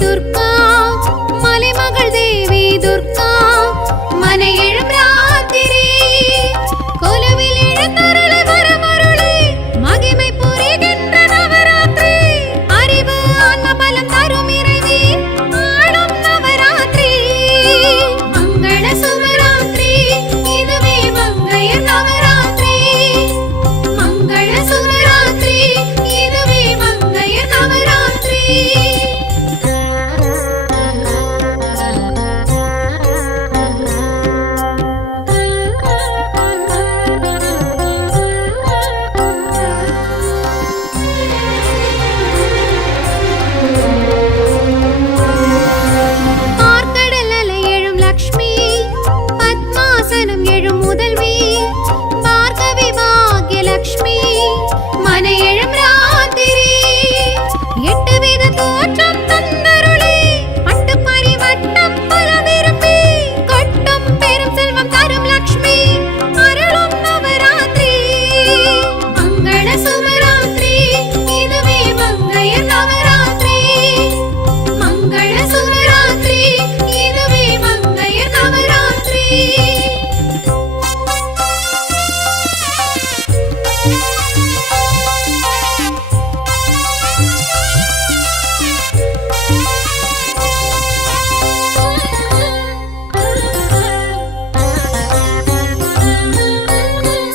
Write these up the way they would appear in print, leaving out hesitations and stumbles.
துர்கா மலைமகள் தேவி துர்கா மனை எழும் ராத்திரி கொலுவில் எழுந்தருள வரமருளே மகிமை புரிகின்ற நவராத்திரி அறிவு ஆன்ம பலம் தரும் இறைவி ஆளும் நவராத்திரி மங்கள சுபராத்திரி இதுவே மங்கைய நவராத்திரி மங்கள சுபராத்திரி இதுவே மங்கைய நவராத்திரி பார்க்கடல் அலை எழும் லக்ஷ்மி பத்மாசனம் எழும் முதல்வி பார்கவி பாக்ய லக்ஷ்மி மனை எழும் ராத்திரி எட்டு வித தோற்றம் தந்தருளே பட்டு பரிவட்டம் பல விரும்பி கொட்டும் பெரும் செல்வம் தரும் லக்ஷ்மி அருளும் நவராத்திரி மங்கள சுபராத்திரி இதுவே மங்கைய நவராத்திரி மங்கள சுபராத்திரி இதுவே மங்கைய நவராத்திரி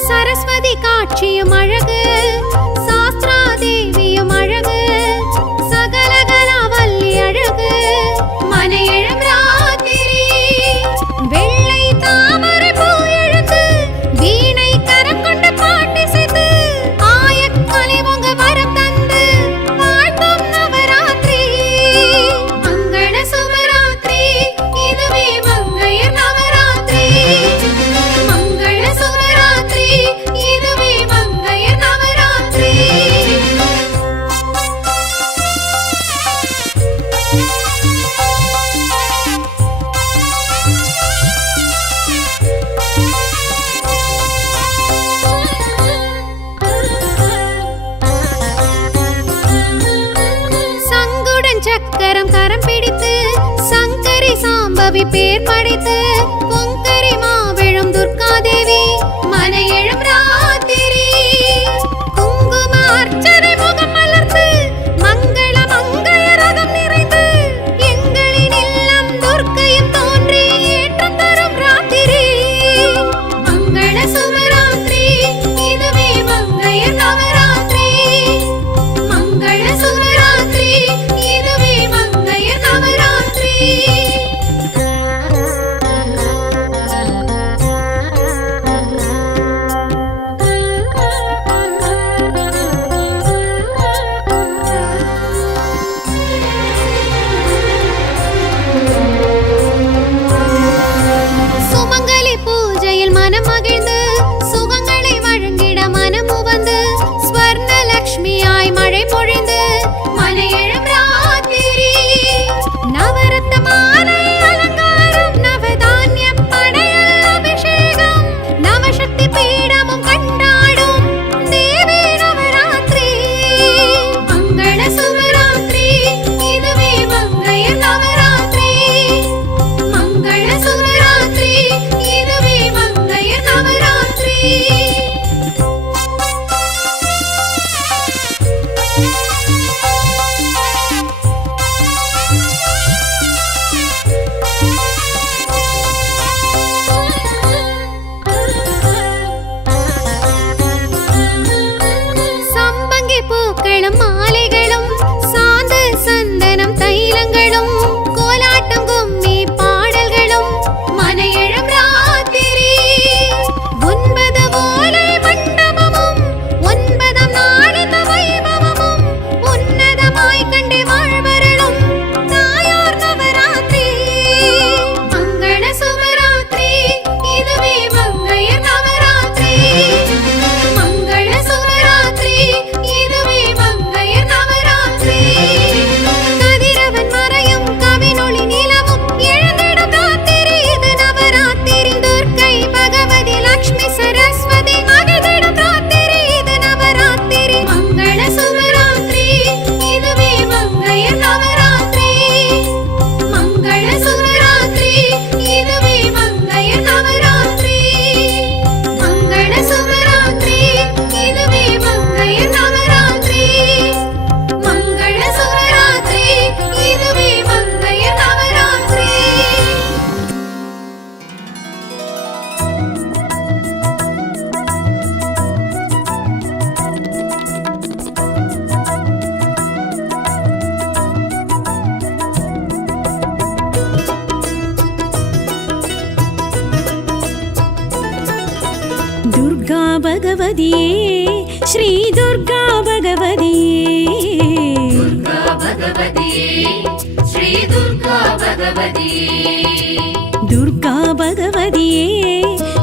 சரஸ்வதி காட்சியும் அழகு சாஸ்திரா தேவியும் அழகு சகலகலாவல்லி அழகு மனை எழும் ராத்திரி வெள்ளை தாமரை பூ எழுந்து வீணை கரம் கொண்டு பாட்டிசைத்து ஆயக்கலை உங்க வரம் தந்து வாழ்த்தும் நவராத்திரி மங்கள சுபராத்திரி இதுவே மங்கைய நவராத்திரி மங்கள சுபராத்திரி இதுவே மங்கைய நவராத்திரி சங்குடன் சக்கரம் கரம் பிடித்து சங்கரி சாம்பவி பேர் படைத்து பொங்கரி மாவிழும் துர்கா தேவி மனை எழும் ராத்திரி குங்கும அர்ச்சனை முகம் மலர்ந்து மங்கள மங்கள ரகம் நிறைந்து எங்களின் இல்லம் துர்க்கையும் தோன்றி ஏற்றம் தரும் ராத்திரி மங்கள சுபராத்திரி இதுவே மங்கைய நவராத்திரி மங்கள சுபராத்திரி இதுவே மங்கைய நவராத்திரி दुर्गा भगवतिये श्री दुर्गा भगवतिये दुर्गा भगवतिये श्री दुर्गा भगवतिये दुर्गा भगवतिये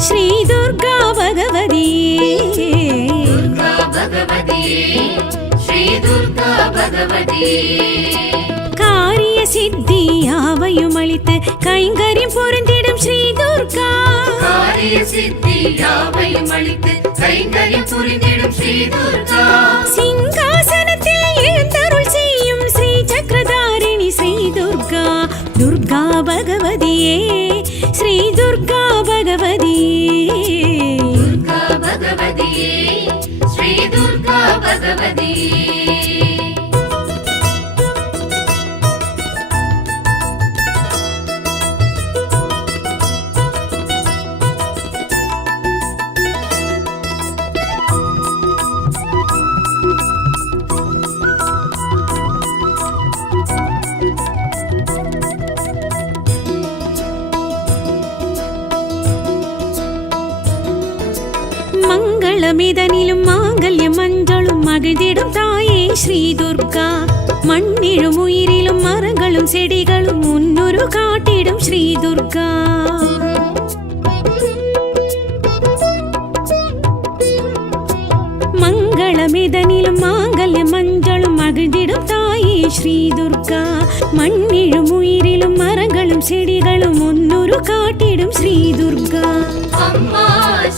श्री दुर्गा भगवतिये दुर्गा भगवतिये श्री दुर्गा भगवतिये காரிய சித்தி யாவையும் அளித்து கைங்கரியம் பொருந்திடும் ஸ்ரீ துர்கா காரிய சித்தி யாவையும் அளித்து கைங்கரியம் புரிந்திடும் ஸ்ரீ துர்கா சிங்காசனத்தில் எழுந்தருள் செய்யும் ஸ்ரீ சக்கரதாரிணி ஸ்ரீ துர்கா துர்கா பகவதியே ஸ்ரீ துர்கா பகவதியே दुर्गा भगवतिये श्री दुर्गा भगवतिये மங்களமிதனிலும் மாங்கல்யம் மஞ்சளும் மகிழ்ந்திடும் தாயே ஸ்ரீ துர்கா மண்ணிலும் உயிரிலும் மரங்களும் செடிகளும் முன்னுரு காட்டிடும் ஸ்ரீ துர்கா மங்களமிதனிலும் மாங்கல்யம் மஞ்சளும் மகிழ்ந்திடும் தாயே ஸ்ரீ துர்கா மண்ணிலும் உயிரிலும் மரங்களும் செடிகளும் முன்னுரு காட்டிடும் ஸ்ரீ துர்கா அம்மா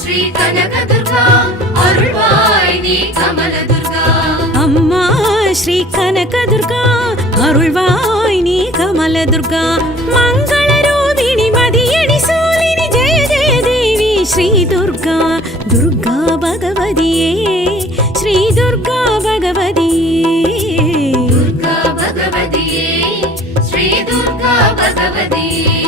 ஸ்ரீ கனக துர்கா அருள்வாய் நீ கமல துர்கா அம்மா ஸ்ரீ கனக துர்கா அருள்வாய் நீ கமல துர்கா மங்கள ரூபிணி மதியடி சூலினி ஜெய ஜெய தேவி ஸ்ரீ துர்கா துர்கா பகவதியே ஸ்ரீ துர்கா பகவதியே दुर्गा भगवतिये श्री दुर्गा भगवतिये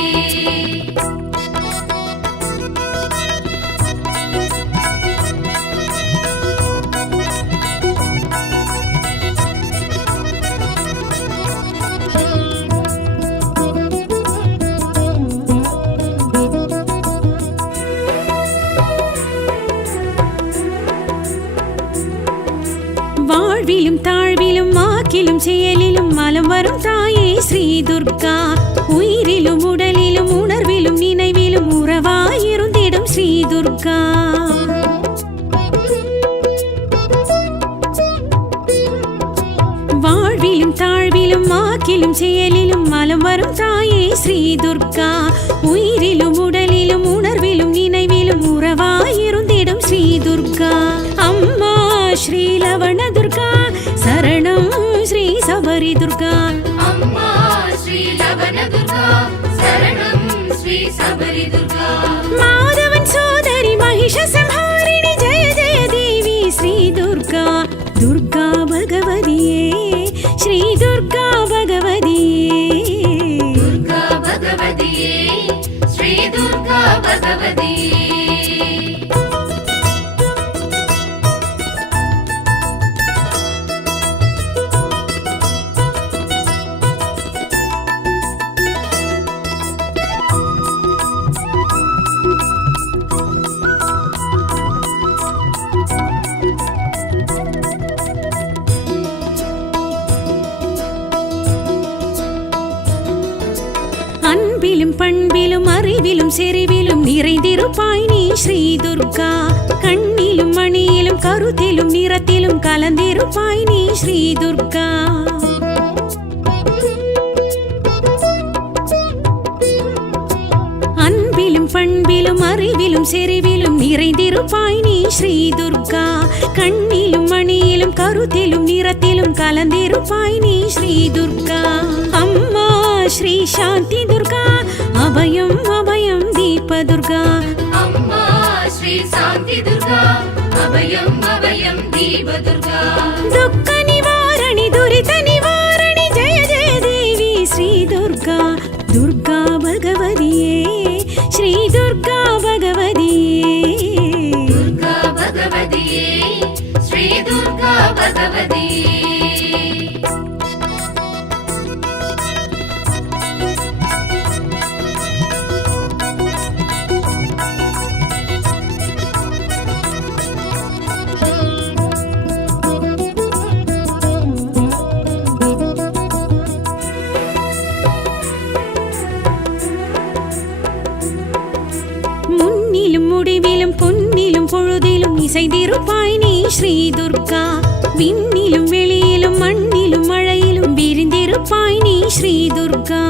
வாழ்விலும் தாழ்விலும் வாக்கிலும் செயலிலும் மலம் வரும் தாயே ஸ்ரீ துர்கா உயிரிலும் உடலிலும் உணர்விலும் நினைவிலும் உறவாயிருந்திடும் ஸ்ரீ துர்கா வாழ்விலும் தாழ்விலும் வாக்கிலும் செயலிலும் மலம் வரும் தாயே ஸ்ரீ துர்கா உயிரிலும் உடலிலும் உணர்விலும் நினைவிலும் உறவாயிருந்திடும் ஸ்ரீ துர்கா அம்மா ஸ்ரீ லவண துர்கா சரணம் ஸ்ரீ சபரி துர்கா அம்மா ஸ்ரீ லவண துர்கா சரணம் ஸ்ரீ சபரி துர்கா மாதவன் சோதரி மகிஷ சம்ஹாரிணி ஜெய ஜெய தேவி ஸ்ரீ துர்கா துர்கா பகவதியே ஸ்ரீ துர்கா பகவதியே दुर्गा भगवतिये श्री दुर्गा भगवतिये அன்பிலும் பண்பிலும் அறிவிலும் செறிவிலும் நிறைந்திருப்பாய் நீ ஸ்ரீ துர்கா கண்ணிலும் மணியிலும் கருத்திலும் நிறத்திலும் கலந்திருப்பாய் நீ ஸ்ரீ துர்கா அன்பிலும் பண்பிலும் அறிவிலும் செறிவிலும் நிறைந்திருப்பாய் நீ ஸ்ரீ துர்கா கண்ணிலும் மணியிலும் கருத்திலும் நிறத்திலும் கலந்திருப்பாய் நீ ஸ்ரீ துர்கா அம்மா ஸ்ரீ சாந்தி துர்கா அபயம் அபயம் தீப துர்கா அம்மா ஸ்ரீ சாந்தி துர்கா அபயம் அபயம் தீப துர்கா துக்க நிவாரணி துரித நிவாரணி ஜெய ஜெய தேவி ஸ்ரீ துர்கா துர்கா பகவதியே ஸ்ரீ துர்கா பகவதியே दुर्गा भगवतिये श्री दुर्गा भगवतिये இசைந்திருப்பாய் நீ ஸ்ரீ துர்கா. விண்ணிலும் வெளியிலும் மண்ணிலும் மழையிலும் விரிந்திருப்பாய் நீ ஸ்ரீ துர்கா.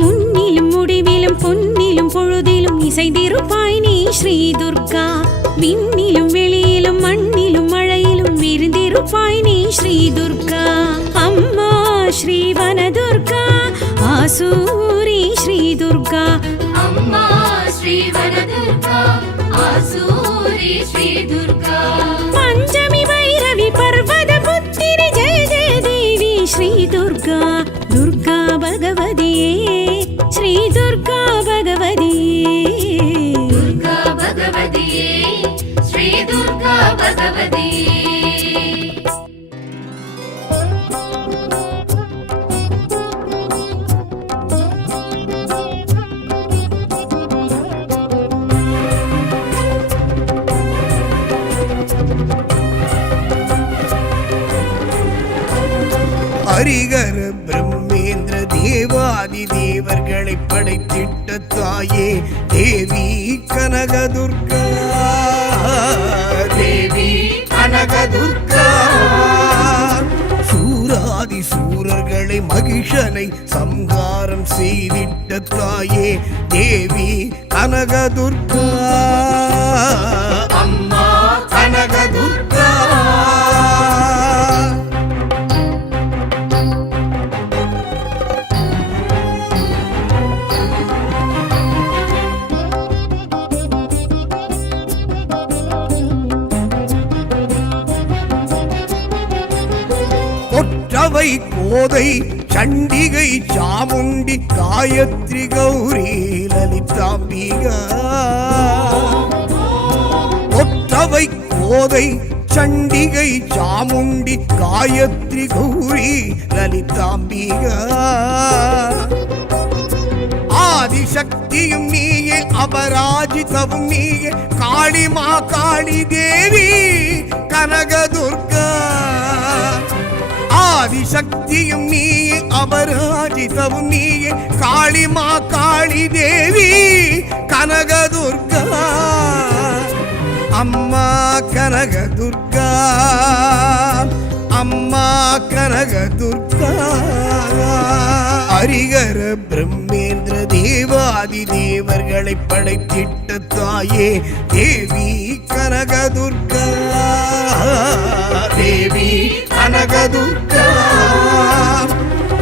முன்னிலும் முடிவிலும் பொன்னிலும் பொழுதிலும் இசைந்திருப்பாய் நீ ஸ்ரீ துர்கா. விண்ணிலும் வெளியிலும் மண்ணிலும் மழையிலும் விரிந்திருப்பாய் நீ ஸ்ரீ துர்கா. அம்மா ஸ்ரீ வனதுர்கா ஆசூரி ஸ்ரீ துர்கா. அம்மா ஸ்ரீ வனதுர்கா ஆசூரி ஸ்ரீ துர்கா. பஞ்சமி வைரவி பர்வத புத்திரி ஜெய ஜெய தேவி ஸ்ரீ துர்கா. துர்கா பகவதியே ஸ்ரீ துர்கா பகவதியே. துர்கா பகவதியே ஸ்ரீ துர்கா பகவதியே. ஹரிகர பிரம்மேந்திர தேவாதி தேவர்களை படைத்திட்ட தாயே தேவி கனகதுர்கா. தேவி கனகதுர்கா. சூராதி சூரர்களை மகிஷனை சம்ஹாரம் செய்திட்ட தாயே தேவி கனகதுர்கா. அம்மா கனகதுர்கா. ஒற்றவை கோதை சண்டிகை சாமுண்டி காயத்ரி கௌரி லலிதாம்பிகா. ஒற்றவை கோதை சண்டிகை சாமுண்டி காயத்ரி கௌரி லலிதாம்பிகா. ஆதிசக்தியும் நீயே அபராஜிதவும் நீயே காளிமா காளி தேவி கனகதுர்கா. ஆதிசக்தியும் நீயே அபராஜிதவும் நீயே காளிமா காளி தேவி கனகதுர்கா. அம்மா கனகதுர்கா. அம்மா கனகதுர்கா. ஹரிகர பிரம்மேந்திர தேவாதி தேவர்களை படைத்திட்ட தாயே தேவி கனகதுர்கா. தேவி கனகதுர்கா.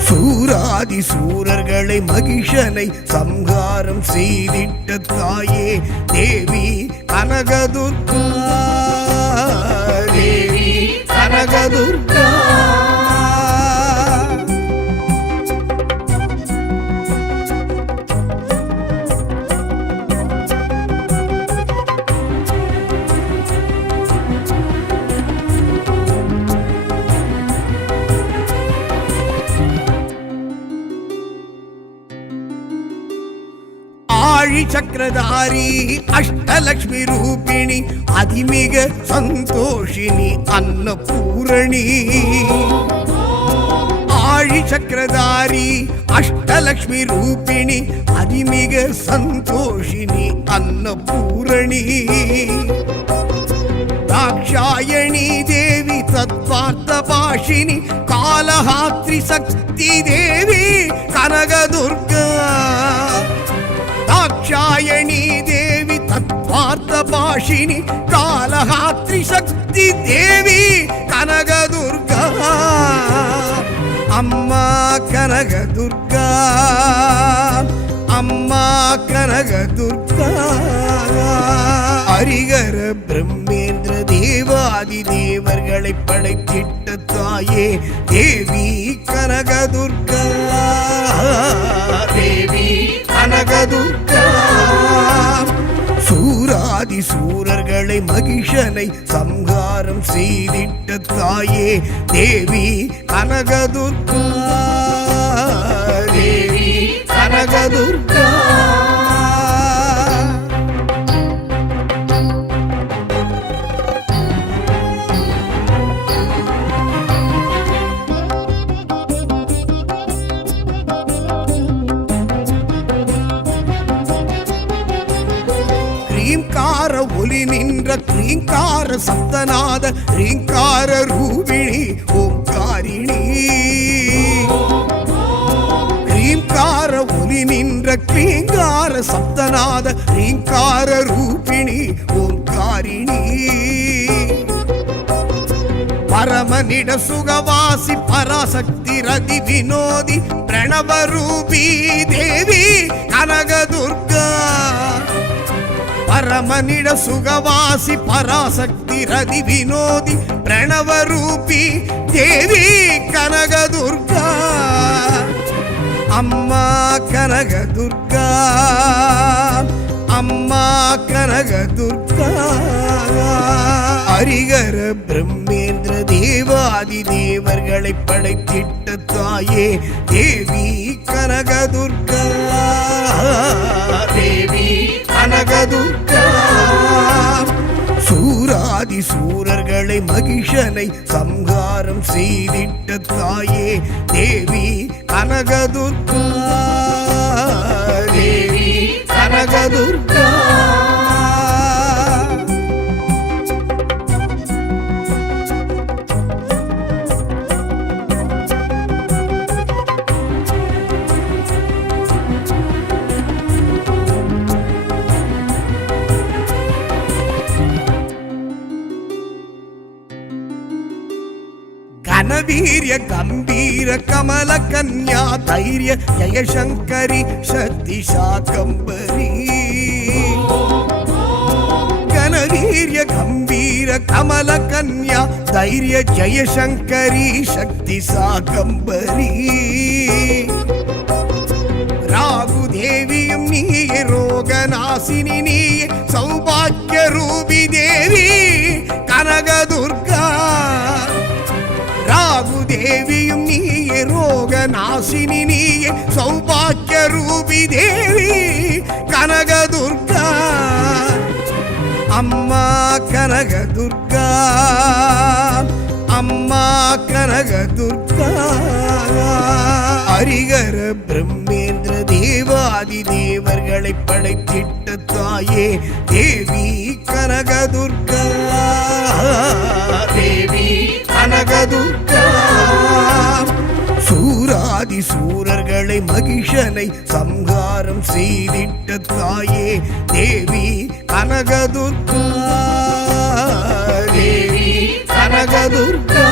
சூராதி சூரர்களை மகிஷனை சம்ஹாரம் செய்திட்ட தாயே தேவி கனகதுர்கா. தேவி கனகதுர்கா. ஆழி சக்கரதாரி அஷ்டலக்ஷ்மி ரூபிணி அதிமிக சந்தோஷினி அன்னபூரணி. ஆழி சக்கரதாரி அஷ்டலக்ஷ்மி ரூபிணி அதிமிக சந்தோஷினி அன்னபூரணி. தாக்ஷாயணி தேவி தத்வார்த்த பாஷினி காலஹாத்ரி சக்தி தேவி கனகதுர்கா. தாக்ஷாயணி தேவி தத்வார்த்த பாஷினி காலஹாத்ரி சக்தி தேவி கனகதுர்கா. அம்மா கனகதுர்கா. அம்மா கனகதுர்கா. ஹரிகர பிரம்மேந்திர தேவாதி தேவர்களை படைத்திட்ட தாயே தேவி கனகதுர்கா. தேவி கனகதுர்கா. சூராதி சூரர்களை மகிஷனை சம்ஹாரம் செய்திட்ட தாயே தேவி கனகதுர்கா. தேவி கனகதுர்கா. சப்தநாத ரீங்கார ரூபிணி ஓம்காரிணி ரீங்கார ஒலி நின்ற கிளீங்கார சப்தநாத ரீங்கார ரூபிணி ஓம்காரிணி பரமனிட சுகவாசி பராசக்தி ரதி வினோதி பிரணவரூபி தேவி கனகதுர்கா பரமனிட சுகவாசி பராசக்தி ரதி வினோதி பிரணவரூபி தேவி கனகதுர்கா அம்மா கனகதுர்கா அம்மா கனகதுர்கா ஹரிகர பிரம்மேந்திர தேவாதி தேவர்களை படைத்திட்ட தாயே தேவி கனகதுர்கா தேவி கனகதுர்கா சூராதி சூரர்களை மகிஷனை சம்ஹாரம் செய்திட்ட தாயே தேவி கனகதுர்கா தேவி கனகதுர்கா கனவீரிய கம்பீர கமல கன்யா தைரிய ஜெயசங்கரி சக்தி சாகம்பரி கனவீரிய கம்பீர கமல கன்யா தைரிய ஜெயசங்கரி சக்தி சாகம்பரி ராகு தேவியும் நீயே ரோகநாசினி நீயே சௌபாக்கிய ரூபி தேவி கனகதுர்கா ராகு தேவியும் நீயே ரோகநாசினி நீயே சௌபாக்கிய ரூபி தேவி கனகதுர்கா அம்மா கனகதுர்கா அம்மா கனகதுர்கா ஹரிகர பிரம்மேந்திர தேவாதி தேவர்களை படைத்திட்ட தாயே தேவி கனகதுர்கா தேவி கனகதுர்கா சூராதி சூரர்களை மகிஷனை சம்ஹாரம் செய்திட்ட தாயே தேவி கனகதுர்கா தேவி கனகதுர்கா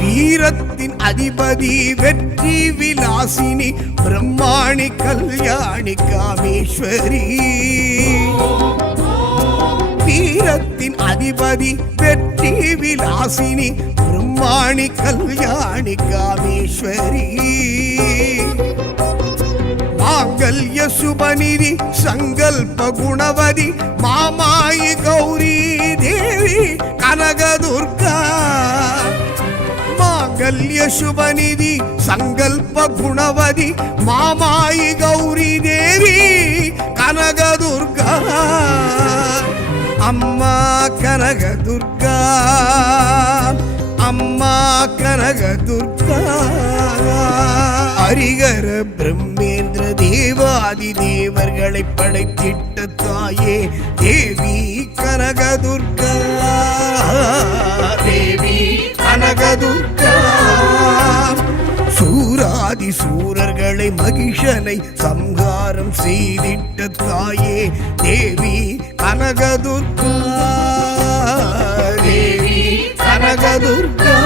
வீரத்தின் அதிபதி வெற்றி விலாசினி பிரம்மாணி கல்யாணி காமேஸ்வரி வீரத்தின் அதிபதி வெற்றி விலாசினி பிரம்மாணி கல்யாணி காமேஸ்வரி மாங்கல்ய சுபநிதி சங்கல்ப குணவதி மாமாயி கௌரி தேவி கனகதுர்கா மாங்கல்ய சுபநிதி சங்கல்ப குணவதி மாமாயி கௌரி தேவி கனகதுர்கா அம்மா கனகதுர்கா அம்மா கனகதுர்கா ஹரிகர பிரம்மேந்திர தேவாதி தேவர்களை படைத்திட்ட தாயே தேவி கனகதுர்கா தேவி கனகதுர்கா சூராதி சூரர்களை மகிஷனை சம்ஹாரம் செய்திட்ட தாயே தேவி கனகதுர்கா தேவி கனகதுர்கா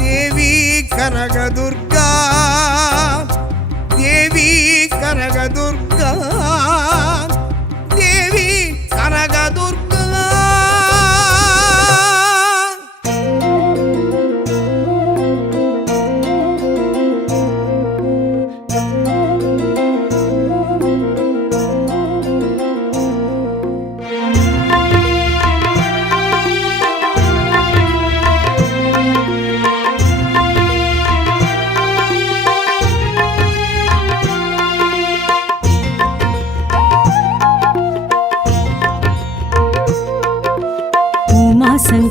தேவி கனகதுர்கா தேவி கனகதுர்கா தேவி கனகதுர்கா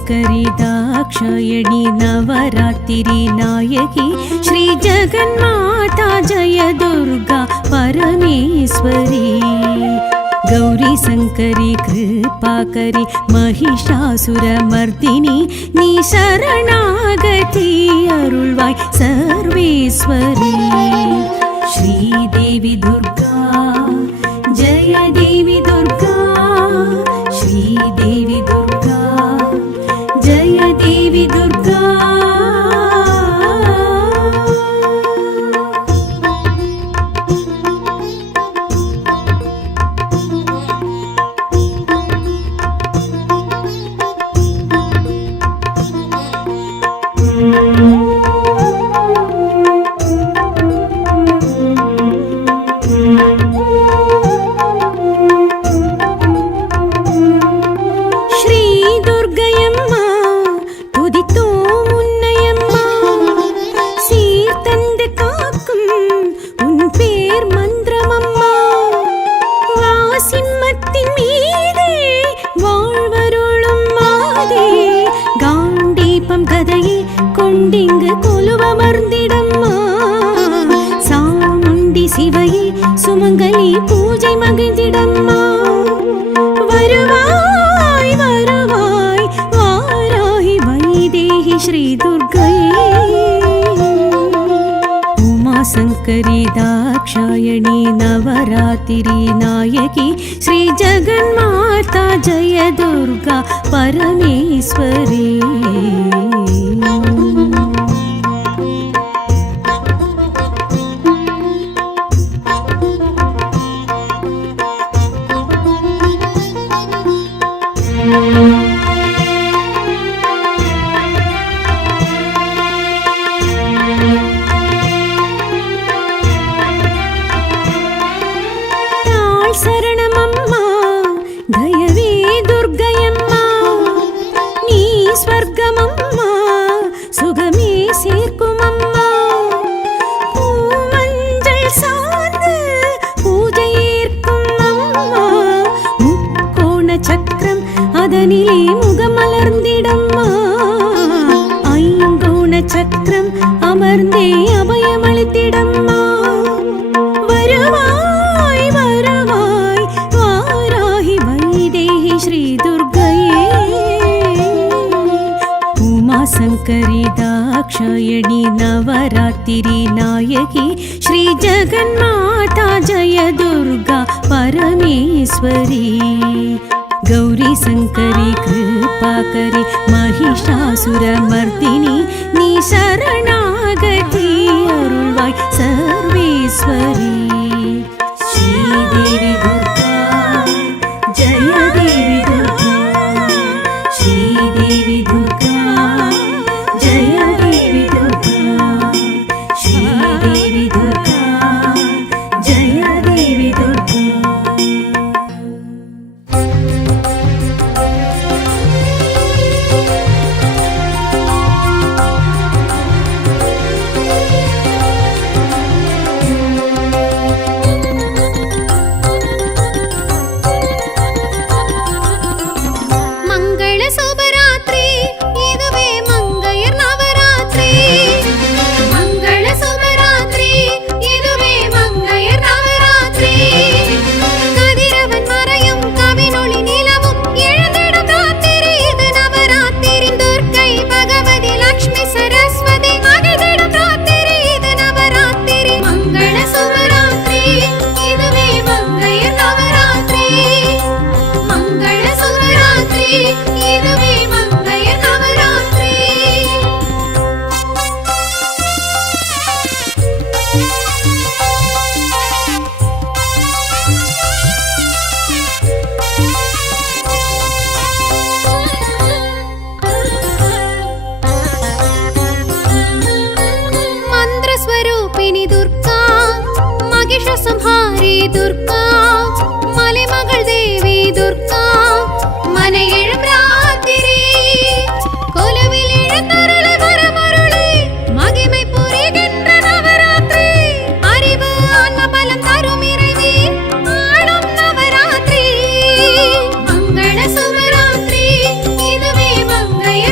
சங்கரி தாக்ஷாயணி நவராத்திரி நாயகி ஸ்ரீ ஜெகன்மாதா ஜெய துர்கா பரமேஸ்வரி கௌரி சங்கரி கிருபாகரி மகிஷாசுர மர்தினி நீ சரணாகதி அருள்வாய் சர்வேஸ்வரி ஸ்ரீதேவி துர்கா ஜெய தேவி துர்கா ஸ்ரீதேவி துர்கா ஜெய தேவி துர்கா சிவையே சுமங்கலி பூஜை மகிழ்ந்திடம்மா வருவாய் வருவாய் வாராய் வைதேகி ஸ்ரீ துர்க்கையே உமா சங்கரி தாக்ஷாயணி நவராத்திரி நாயகி ஸ்ரீ ஜெகன்மாதா ஜெய துர்கா பரமேஸ்வரி சரணமம்மா தயவே துர்க்கையம்மா நீ ஸ்வர்க்கமம்மா சுகமே சேர்க்குமம்மா பூமஞ்சள் சார்ந்து பூஜை ஏற்கும் அம்மா முக்கோண சக்கரம் அதனிலே முகமலர்ந்திடம்மா ஐங்கோண சக்கரம் அமர்ந்தே அபயமளித்திடம்மா வருவாய் வருவாய் வாராகி வைதேகி ஸ்ரீ துர்க்கையே உமா சங்கரி தாக்ஷாயணி நவராத்திரி நாயகி ஸ்ரீ ஜெகன்மாதா ஜெய துர்கா பரமேஸ்வரி கௌரி சங்கரி கிருபாகரி மகிஷாசுர மர்தினி நீ சரணாகதி அருள்வாய் சர்வேஸ்வரி ஸ்ரீதேவி துர்கா ஜெய தேவி துர்கா ஸ்ரீதேவி துர்கா ஜெய தேவி துர்கா ஸ்ரீதேவி துர்கா ஜெய தேவி துர்கா സംഹാരി ദുർഗ മലമകൾ ദേവി ദുർഗ മനയെഴും രാത്രി കൊലുവിൽ എഴുന്നരുളി വരമരുളി മഹിமை புரிகின்ற நவராத்திரி அறிவு ஆன்மபலம் தரும் இறைவி ஆளும் நவராத்திரி மங்கள சுபராத்திரி இதுவே மங்கைய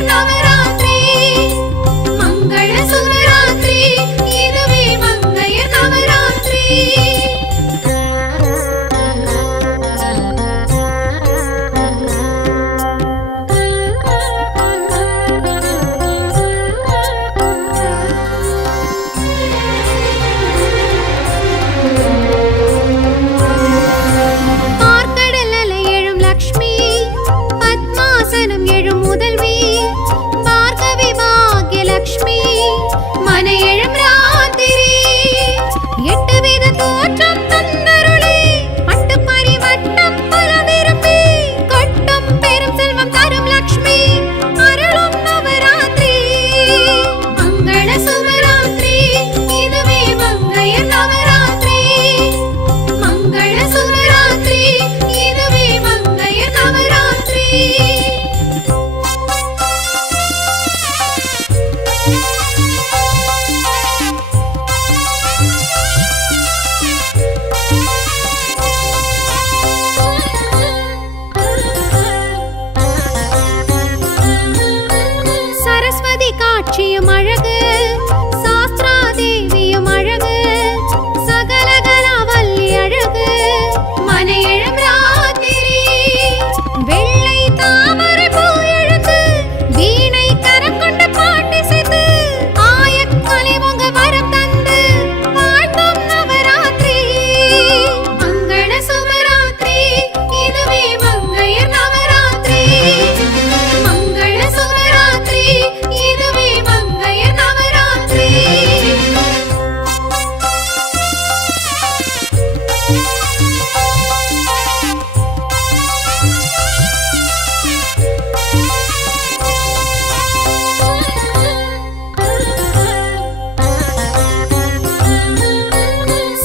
காமாட்சியும் அழகு, சாஸ்திரா தேவியும் அழகு, சகலகலாவல்லி அழகு, மனையெழும் ராத்திரி. வெள்ளை தாமரை பூ எழுந்து, வீணை கரம் கொண்டு பாட்டிசைத்து, ஆயக்கலை உங்க வரம் தந்து வாழ்த்தும் நவராத்திரி. மங்கள சுபராத்திரி, இதுவே மங்கையர் நவராத்திரி. மங்கள சுபராத்திரி, இதுவே மங்கையர் நவராத்திரி.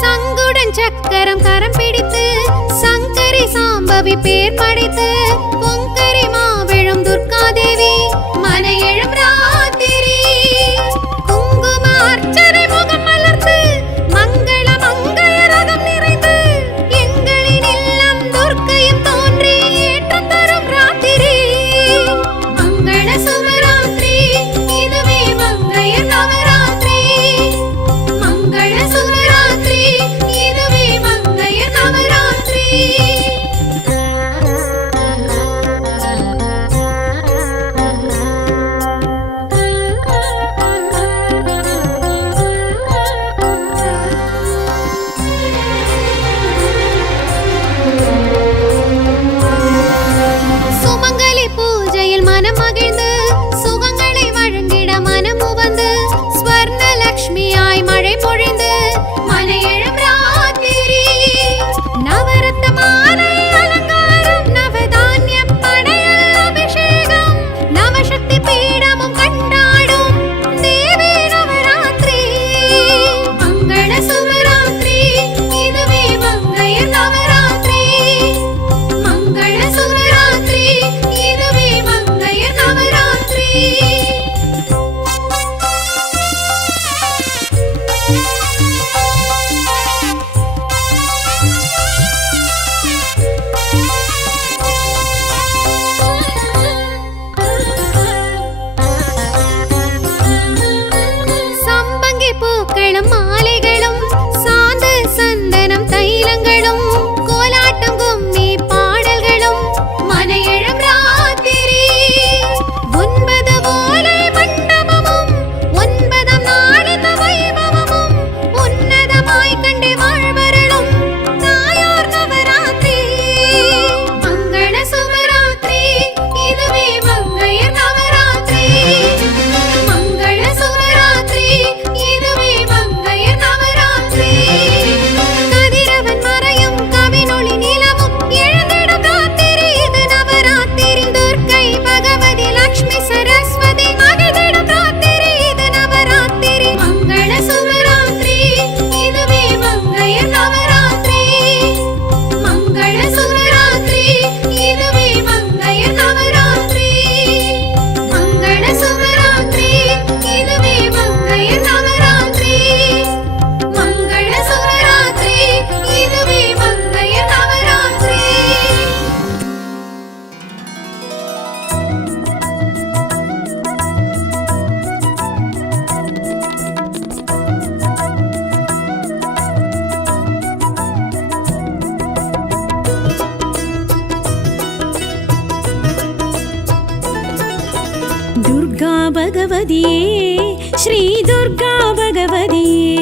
சங்குடன் சக்கரம் கரம் பிடித்து, சங்கரி சாம்பவி பேர் படைத்து, பொங்கரி மாவிழும் துர்காதேவி, மனையெழும் ராத்திரி. குங்கும அர்ச்சனை முகம் மலர்ந்து, மங்கள மங்கைய ரகம் நிறைந்து, எங்களின் இல்லம் துர்க்கையும் தோன்றி ஏற்றம் தரும் ராத்திரி. மங்கள சுபராத்திரி, இதுவே மங்கையர் நவராத்திரி. மங்கள சுபராத்திரி, இதுவே மங்கையர் நவராத்திரி. சுமங்கலி பூஜையில் மனம் மகிழ்ந்து, சுகங்களை வழங்கிட மனம் உவந்து, ஸ்வர்ணலக்ஷ்மியாய் மழை பொழிந்து, மனையெழும் ராத்திரி. நவரத்ன மாலை அலங்காரம், நவதானிய படையல் அபிஷேகம், நவசக்தி பீடமும் கண்டாடும் தேவி நவராத்திரி. மங்கள சுபராத்திரி, இதுவே மங்கையர் நவராத்திரி. மங்கள சுபராத்திரி, இதுவே மங்கையர் நவராத்திரி. சம்பங்கி பூக்களும் மாலைகளும், சாந்து சந்தனம் தைலங்களும், கோலாட்டம் கும்மி பாடல்களும், மனையெழும் ராத்திரி. 9 ஓலை மண்டபமும், 9 நாளின் வைபவமும், உன்னதமாய் கண்டே வாழ்வருளும் தாயார் நவராத்திரி. மங்கள சுபராத்திரி, இதுவே மங்கையர் நவராத்திரி. மங்கள சுபராத்திரி, இதுவே மங்கையர் நவராத்திரி. கதிரவன் மறையும் கவினொளி நிலவும் எழுந்திடும் ராத்திரி, இது நவராத்திரி. துர்க்கை பகவதி லக்ஷ்மி சரஸ்வதி மகிழ்ந்திடும் ராத்திரி, இது நவராத்திரி. மங்கள சுபராத்திரி, இதுவே மங்கையர் நவராத்திரி. மங்கள சுபராத்திரி, இதுவே மங்கையர் நவராத்திரி. மங்கள சுபராத்திரி, இதுவே மங்கையர் நவராத்திரி. மங்கள சுபராத்திரி, இதுவே மங்கையர் நவராத்திரி. துர்கா பகவதியே, ஸ்ரீ துர்கா பகவதியே.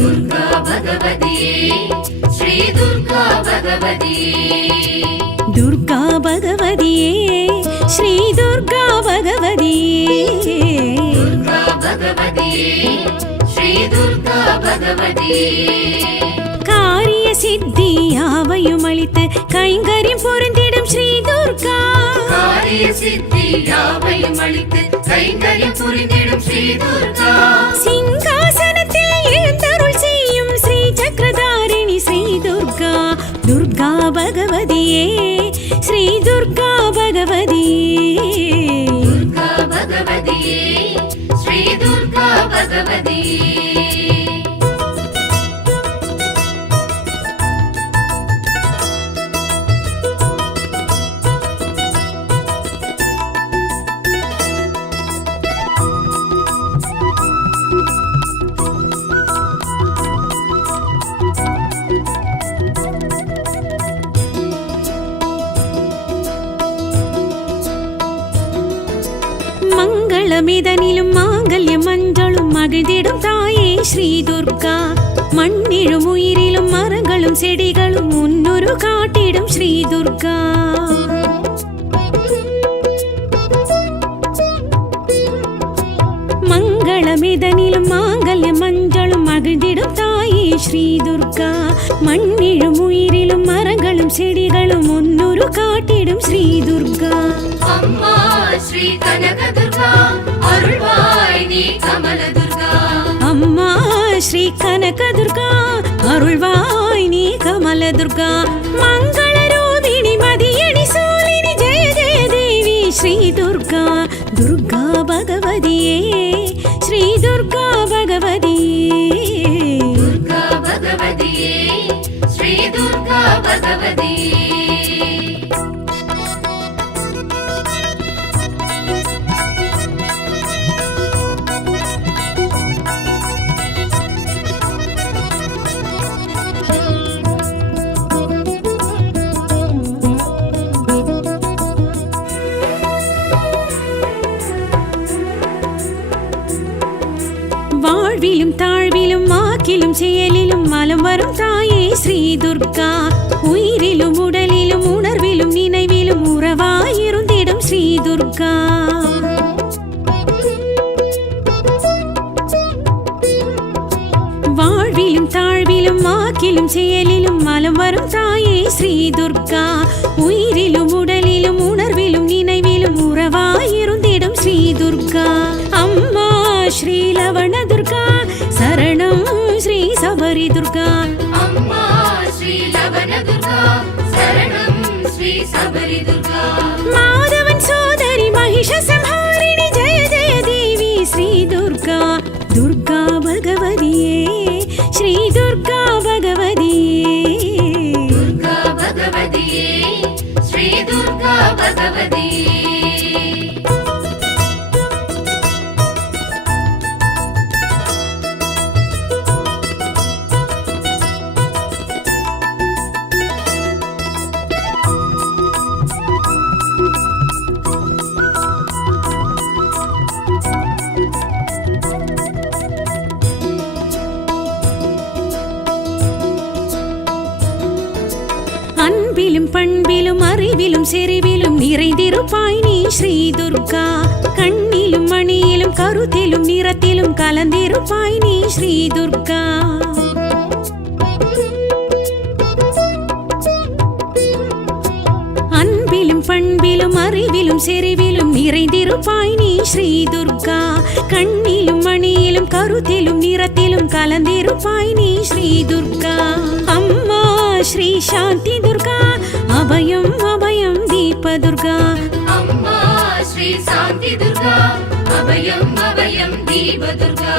துர்கா பகவதியே, ஸ்ரீ துர்கா பகவதியே. துர்கா பகவதியே, ஸ்ரீ துர்கா பகவதியே. துர்கா பகவதியே, ஸ்ரீ துர்கா பகவதியே. காரிய சித்தி யாவையும் அளித்து கைங்கரியம் பொருந்திடும் ஸ்ரீ துர்கா. காரிய சித்தி யாவையும் அளித்து கைங்கரியம் புரிந்திடும் ஸ்ரீ துர்கா. சிங்காசனத்தில் எழுந்தருள் செய்யும் ஸ்ரீ சக்கரதாரிணி ஸ்ரீ துர்கா. துர்கா பகவதியே, ஸ்ரீ துர்கா பகவதியே. துர்கா பகவதியே, ஸ்ரீ துர்கா பகவதியே. மகிழ்ந்திடும் தாயே ஸ்ரீ துர்கா மண்ணிலும் உயிரிலும் மரங்களும் செடிகளும் முன்னுரு காட்டிடும் ஸ்ரீ துர்கா மங்களமிதனிலும் மாங்கல்ய மஞ்சளும் மகிழ்ந்திடும் தாயே ஸ்ரீ துர்கா மண்ணிலும் உயிரிலும் மரங்களும் செடிகளும் முன்னுரு காட்டிடும் ஸ்ரீ துர்கா அம்மா ஸ்ரீ கனக துர்கா அருள்வாய் நீ கமல துர்கா அம்மா ஸ்ரீ கனக துர்கா அருள்வாய் நீ கமல துர்கா மங்கள ரூபிணி மதியணி சூலினி ஜெய ஜெய தேவி ஸ்ரீ துர்கா துர்கா பகவதியே ஸ்ரீ துர்கா பகவதியே துர்கா பகவதியே ஸ்ரீ துர்கா பகவதியே வாழ்விலும் தாழ்விலும் வாக்கிலும் செயலிலும் மலம் வரும் தாயே ஸ்ரீ துர்கா உயிரிலும் உடலிலும் உணர்விலும் நினைவிலும் உறவாயிருந்திடும் ஸ்ரீ துர்கா வாழ்விலும் தாழ்விலும் வாக்கிலும் செயலிலும் மலம் வரும் தாயே ஸ்ரீ துர்கா உயிரிலும் உடலிலும் உணர்விலும் நினைவிலும் உறவாயிருந்திடும் ஸ்ரீ துர்கா அம்மா ஸ்ரீ லவண துர்கா சரணம் ஸ்ரீ சபரி துர்கா அம்மா ஸ்ரீ லவண துர்கா சரணம் ஸ்ரீ சபரி துர்கா மாதவன் சோதரி மகிஷ சம்ஹாரிணி ஜெய ஜெய தேவி ஸ்ரீ துர்கா துர்கா பகவதியே ஸ்ரீ துர்கா பகவதியே துர்கா பகவதியே ஸ்ரீ துர்கா பகவதியே அன்பிலும் பண்பிலும் அறிவிலும் செறிவிலும் நிறைந்திருப்பாய் நீ ஸ்ரீ துர்கா கண்ணிலும் மணியிலும் கருத்திலும் நிறத்திலும் கலந்திருப்பாய் நீ ஸ்ரீ துர்கா அன்பிலும் பண்பிலும் அறிவிலும் செறிவிலும் நிறைந்திருப்பாய் நீ ஸ்ரீ துர்கா கண்ணிலும் மணியிலும் கருத்திலும் நிறத்திலும் கலந்திருப்பாய் நீ ஸ்ரீ துர்கா அம்மா ஸ்ரீ சாந்தி துர்கா அபயம் அபயம் தீப துர்கா அம்மா ஸ்ரீ சாந்தி துர்கா அபயம் அபயம் தீப துர்கா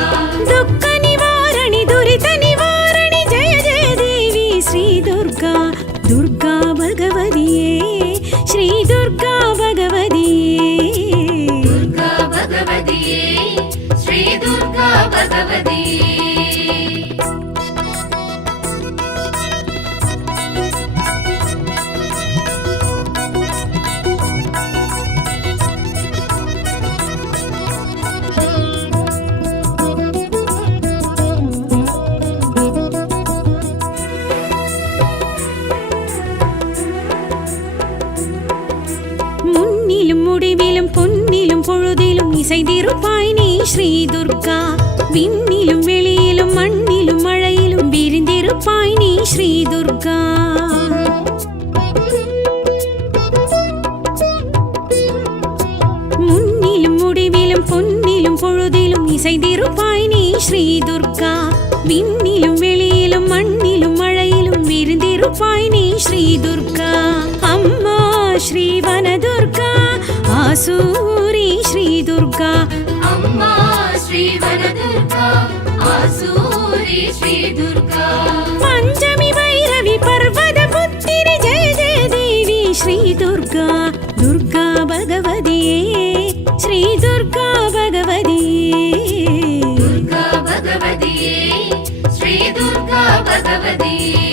துக்க நிவாரணி துரித நிவாரணி ஜெய ஜெய தேவி ஸ்ரீ துர்கா துர்கா பகவதியே ஸ்ரீ துர்கா பகவதியே துர்கா பகவதியே ஸ்ரீ துர்கா பகவதியே முன்னிலும் முடிவிலும் பொன்னிலும் பொழுதிலும் இசைந்திருப்பாய் நீ ஸ்ரீ துர்கா விண்ணிலும் வெளியிலும் மண்ணிலும் மழையிலும் விரிந்திருப்பாய் நீ ஸ்ரீ துர்கா முன்னிலும் முடிவிலும் பொன்னிலும் பொழுதிலும் இசைந்திருப்பாய் நீ ஸ்ரீ துர்கா விண்ணிலும் வெளியிலும் மண்ணிலும் மழையிலும் விரிந்திருப்பாய் நீ ஸ்ரீ துர்கா அம்மா ஸ்ரீ வன துர்கா ஆசூரி ஸ்ரீ துர்கா அம்மா ஸ்ரீ வன துர்கா ஆசூரி ஸ்ரீ துர்கா பஞ்சமி வைரவி பர்வத புத்திரி ஜெய ஜெய தேவி ஸ்ரீ துர்கா துர்கா பகவதியே ஸ்ரீ துர்கா பகவதியே துர்கா பகவதியே ஸ்ரீ துர்கா பகவதியே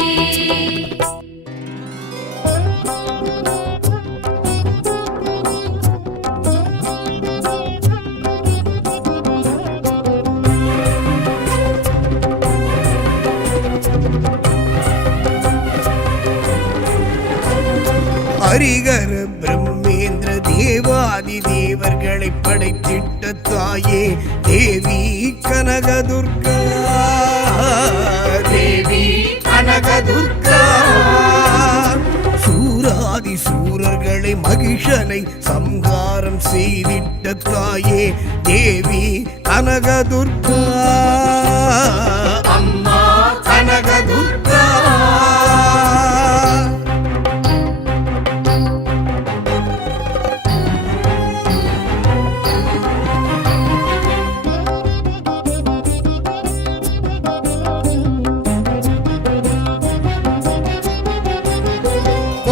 ஹரிகர பிரம்மேந்திர தேவாதி தேவர்களை படைத்திட்ட தாயே தேவி கனகதுர்கா தேவி கனகதுர்கா சூராதி சூரர்களை மகிஷனை சம்ஹாரம் செய்திட்ட தாயே தேவி கனகதுர்கா அம்மா கனகதுர்கா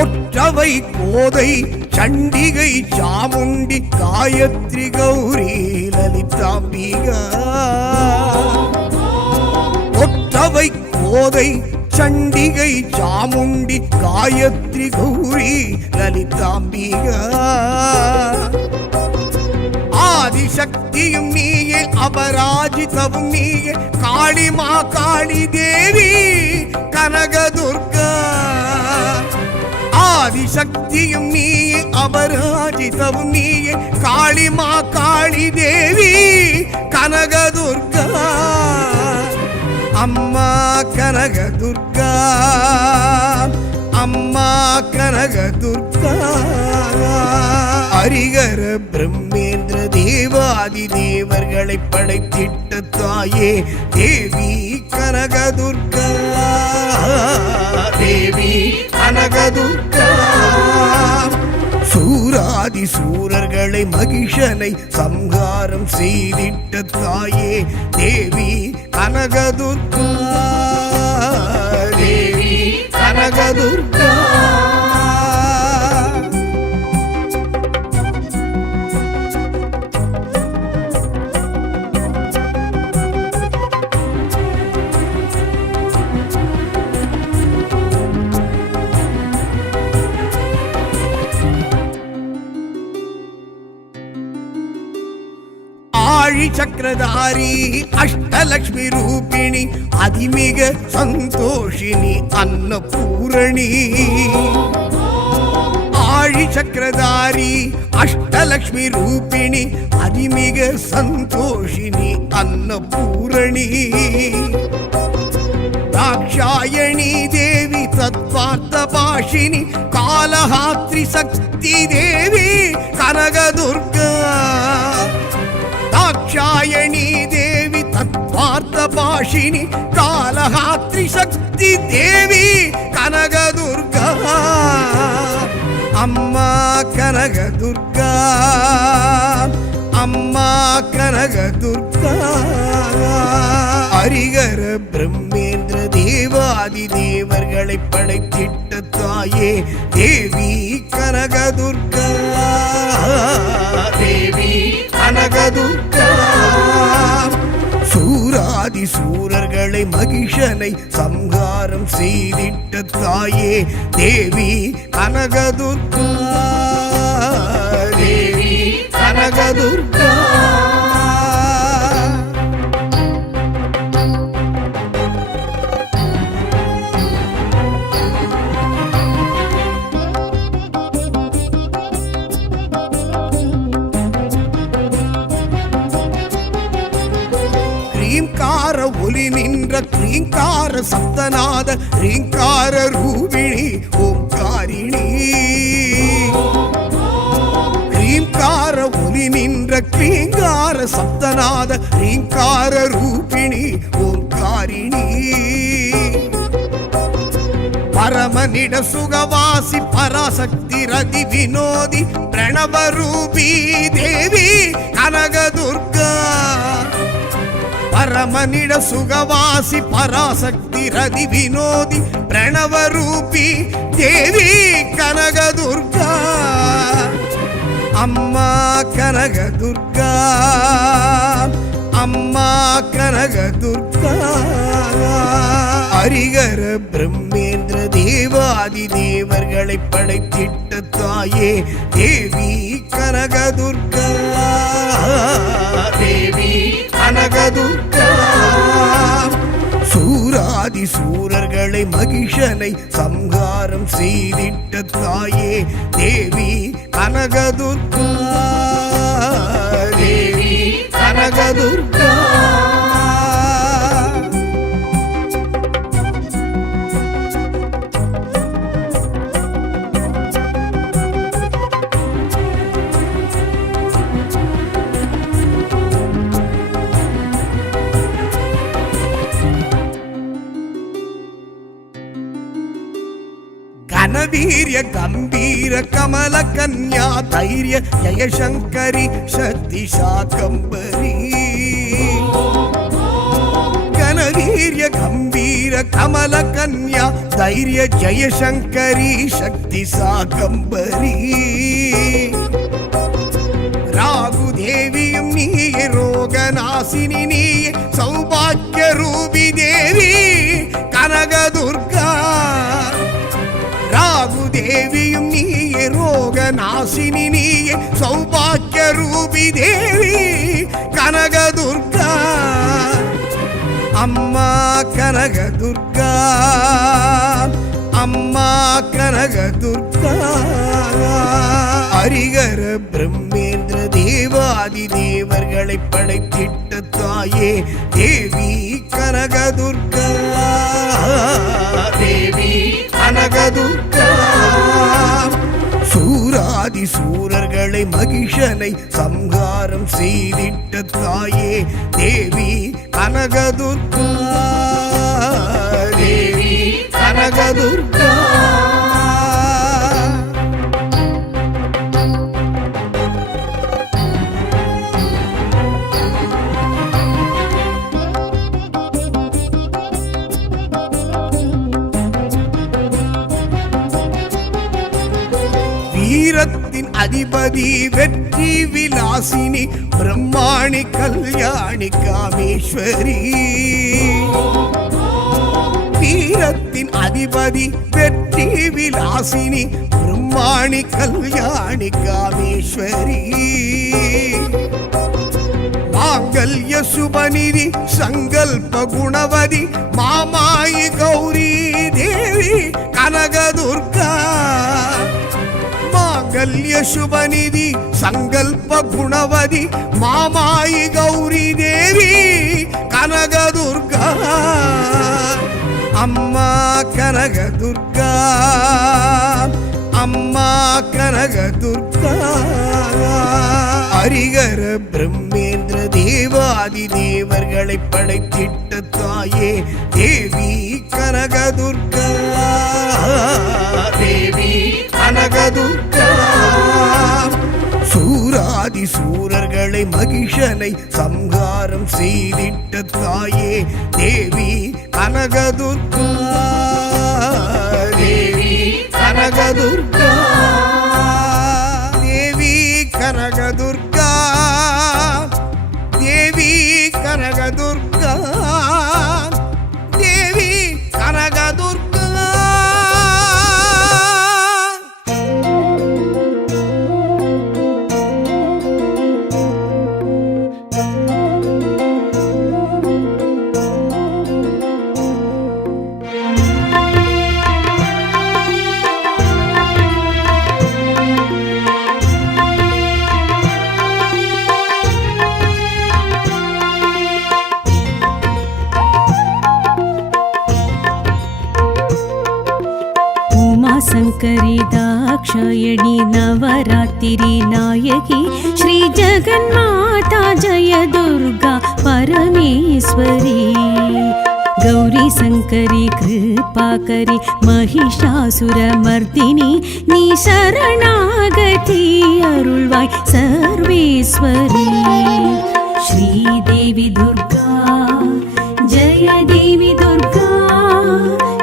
ஒற்றவை கோதை சண்டிகை சாமுண்டி காயத்ரி கௌரி லலிதாம்பிகா ஒற்றவை கோதை சண்டிகை சாமுண்டி காயத்ரி கௌரி லலிதாம்பிகா ஆதிசக்தியும் நீயே அபராஜிதவும் நீயே காளிமா காளி தேவி கனகதுர்கா ஆதிசக்தியும் நீயே அபராஜிதவும் நீயே காளிமா காளி தேவி கனகதுர்கா அம்மா கனகதுர்கா அம்மா கனகதுர்கா ஹரிகர பிரம்மேந்திர தேவாதி தேவர்களை படைத்திட்ட தாயே தேவி கனகதுர்கா தேவி கனகதுர்கா சூராதி சூரர்களை மகிஷனை சம்ஹாரம் செய்திட்ட தாயே தேவி கனகதுர்கா தேவி கனகதுர்கா ஆழி சக்கரதாரி அஷ்டலக்ஷ்மி ரூபிணி அதிமிக சந்தோஷினி அன்னபூரணி ஆழி சக்கரதாரி அஷ்டலக்ஷ்மி ரூபிணி அதிமிக சந்தோஷினி அன்னபூரணி தாக்ஷாயணி தேவி தத்வார்த்த பாஷினி காலஹாத்ரி சக்தி தேவி கனகதுர்கா தாக்ஷாயணி தேவி தத்வார்த்த பாஷினி காலஹாத்ரி சக்தி தேவி கனகதுர்கா அம்மா கனகதுர்கா அம்மா கனகதுர்கா ஹரிகர பிரம்மேந்திர தேவாதி தேவர்களை படைத்திட்ட தாயே தேவி கனகதுர்கா தேவி கனகதுர்கா சூராதி சூரர்களை மகிஷனை சம்ஹாரம் செய்திட்ட தாயே தேவி கனகதுர்கா தேவி கனகதுர்கா ரீங்கார ஒலி நின்ற ரீங்கார சப்தநாத ரீங்கார ரூபிணி ஓம்காரிணி ரீங்கார ஒலி நின்ற ரீங்கார சப்தநாத ரீங்கார ரூபிணி ஓம்காரிணி பரமனிட சுகவாசி பராசக்தி ரதி வினோதி பிரணவரூபி தேவி கனகதுர்கா பரமனிட சுகவாசி பராசக்தி ரதி வினோதி பிரணவரூபி தேவி கனகதுர்கா அம்மா கனகதுர்கா அம்மா கனகதுர்கா ஹரிகர பிரம்மேந்திர தேவாதி தேவர்களை படைத்திட்ட தாயே தேவி கனகதுர்கா தேவி கனகதுர்கா சூராதி சூரர்களை சூரர்களை மகிஷனை சம்ஹாரம் செய்திட்ட தாயே தேவி கனகதுர்கா தேவி கனகதுர்கா ಘನವೀರ್ಯ ಗಂಭೀರ ಕಮಲ ಕನ್ಯಾ ಧೈರ್ಯ ಜಯಶಂಕರಿ ಶಕ್ತಿ ಶಾಕಂಬರಿ ಘನವೀರ್ಯ ಗಂಭೀರ ಕಮಲ ಕನ್ಯಾ ಧೈರ್ಯ ಜಯಶಂಕರಿ ಶಕ್ತಿ ಶಾಕಂಬರಿ ರಾಘುದೇವಿಯಂ ನೀಯೆ ರೋಗನಾಶಿನಿ ನೀಯೆ ಸೌಭಾಗ್ಯ ರೂಪಿ ದೇವಿ ಕನಕದುರ್ಗಾ ராகுதேவியும் நீயே ரோகநாசினி நீயே சௌபாக்கிய ரூபி தேவி கனகதுர்கா அம்மா கனகதுர்கா அம்மா கனகதுர்கா ஹரிகர பிரம்மேந்திர தேவாதி தேவர்களை படைத்திட்ட தாயே தேவி கனகதுர்கா தேவி கனகதுர்கா சூராதி சூரர்களை மகிஷனை சம்ஹாரம் செய்திட்ட தாயே தேவி கனகதுர்கா தேவி கனகதுர்கா வீரத்தின் அதிபதி வெற்றி விலாசினி பிரம்மாணி கல்யாணி காமேஸ்வரி வீரத்தின் அதிபதி வெற்றி விலாசினி பிரம்மாணி கல்யாணி காமேஸ்வரி மாங்கல்ய சுபநிதி சங்கல்ப குணவதி மாமாயி கௌரி தேவி கனகதுர்கா மாங்கல்ய சுபநிதி சங்கல்ப குணவதி மாமாயி கௌரி தேவி கனகதுர்கா அம்மா கனகதுர்கா அம்மா கனகதுர்கா ஹரிகர பிரம்மேந்திர தேவாதி தேவர்களை படைத்திட்ட தாயே தேவி கனகதுர்கா தேவி கனகதுர்கா சூராதி சூரர்களை மகிஷனை சம்ஹாரம் செய்திட்ட தாயே தேவி கனகதுர்கா தேவி கனகதுர்கா தேவி கனகதுர்கா தேவி கனகதுர்கா தேவி கனகதுர்கா शङ्करी दाक्षायणी नवरात्रि नायकी श्री जगन्माता जय दुर्गा परमेश्वरी गौरी शङ्करी कृपाकरी महिषासुरमर्दिनी नी शरणागति अरुள்வாய் सर्वेश्वरी श्रीदेवी दुर्गा जय देवी दुर्गा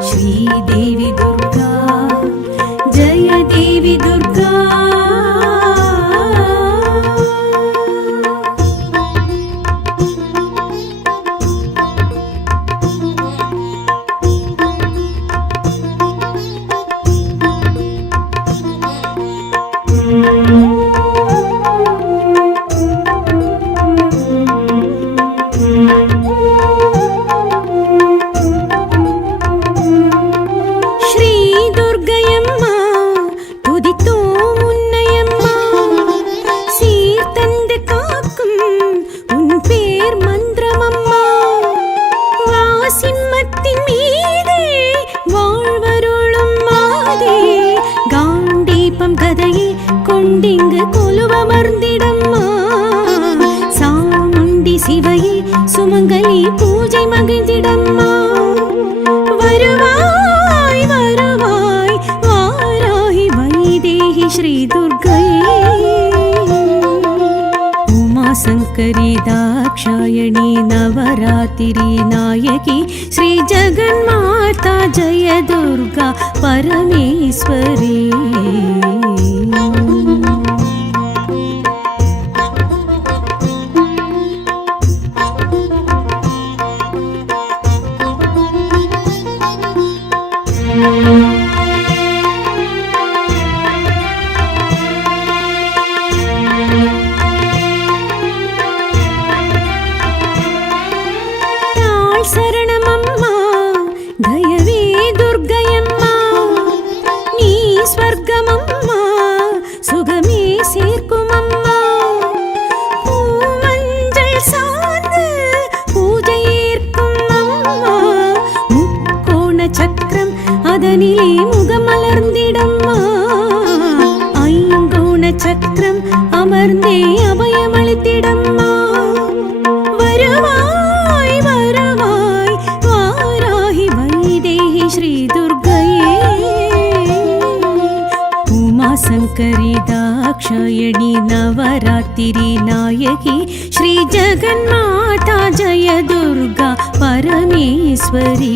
श्रीदेवी दुर्गा जय देवी दुर्गा சேவையில் சுமங்கலி பூஜை மகிழ்ந்திடம்மா வருவாய் வருவாய் வாராகி வைதேகி ஸ்ரீ துர்க்கையே உமாசங்கரி தாக்ஷாயணி நவராத்திரி நாயகி ஸ்ரீ ஜெகன்மாதா ஜெய துர்கா பரமேஸ்வரி சரணமம்மா தயவே துர்க்கையம்மா நீ ஸ்வர்க்கமம்மா சுகமே சேர்க்குமம்மா பூமஞ்சள் சார்ந்து பூஜை ஏற்கும் அம்மா முக்கோண சக்கரம் அதனிலே முகமலர்ந்திடம்மா ஐங்கோண சக்கரம் அமர்ந்தே அபயமளித்திடம்மா வருவாய் வருவாய் வாராகி வைதேகி ஸ்ரீ துர்க்கையே உமாசங்கரி தாக்ஷாயணி நவராத்திரி நாயகி ஸ்ரீ ஜெகன்மாதா ஜெய துர்கா பரமேஸ்வரி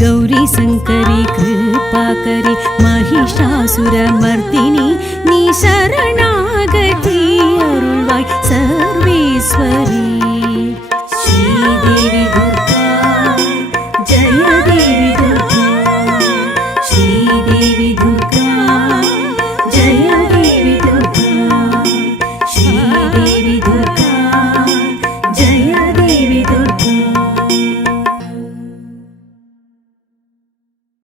கௌரி சங்கரி கிருபாகரி மகிஷாசுர மர்தினி நீ சரணாகதி அருள்வாய் சர்வேஸ்வரி